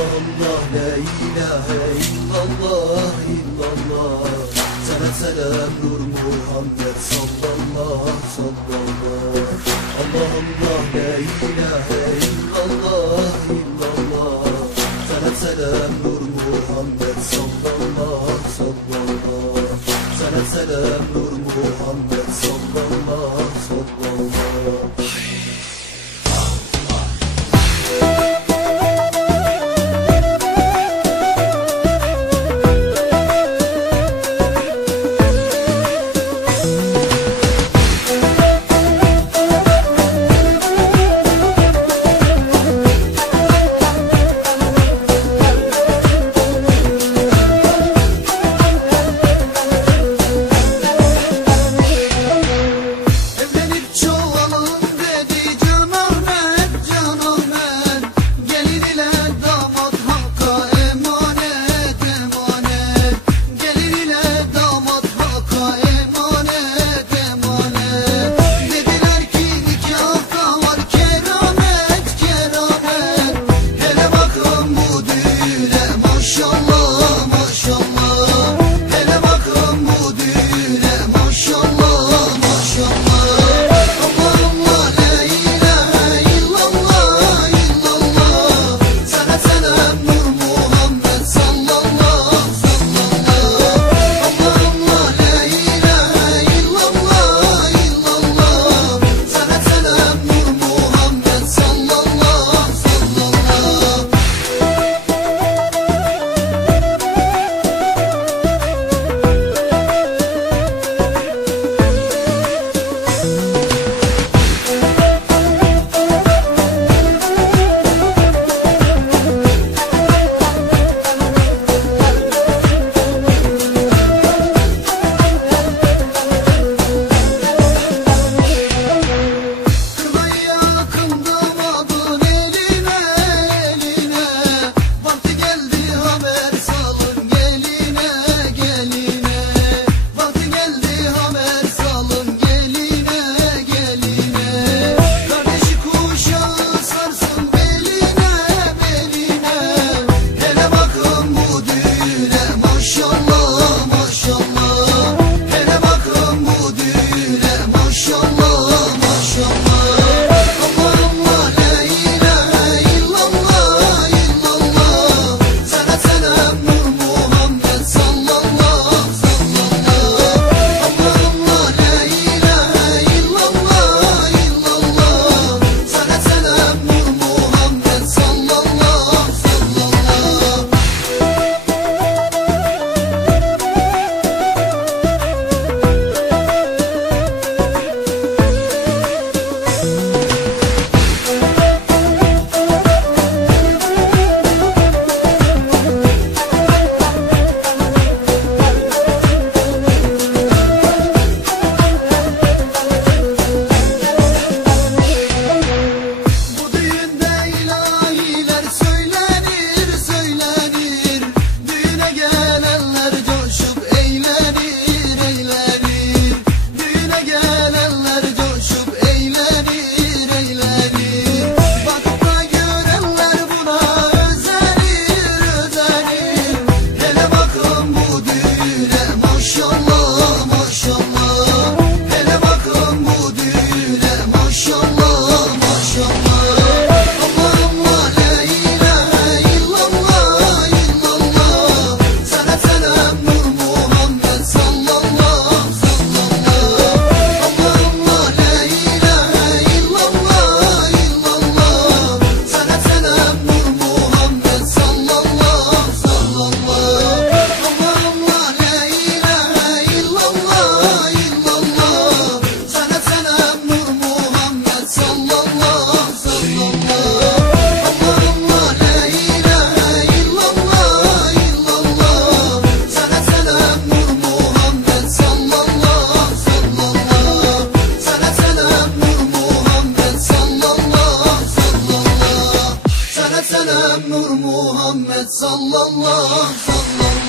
illallah La ilahe illallah illallah Sana selam Nur Muhammed sallallah sallallah Allah Allah La ilahe illallah illallah Sana selam Nur Muhammed. selam Nur Muhammed sallallahu sallallahu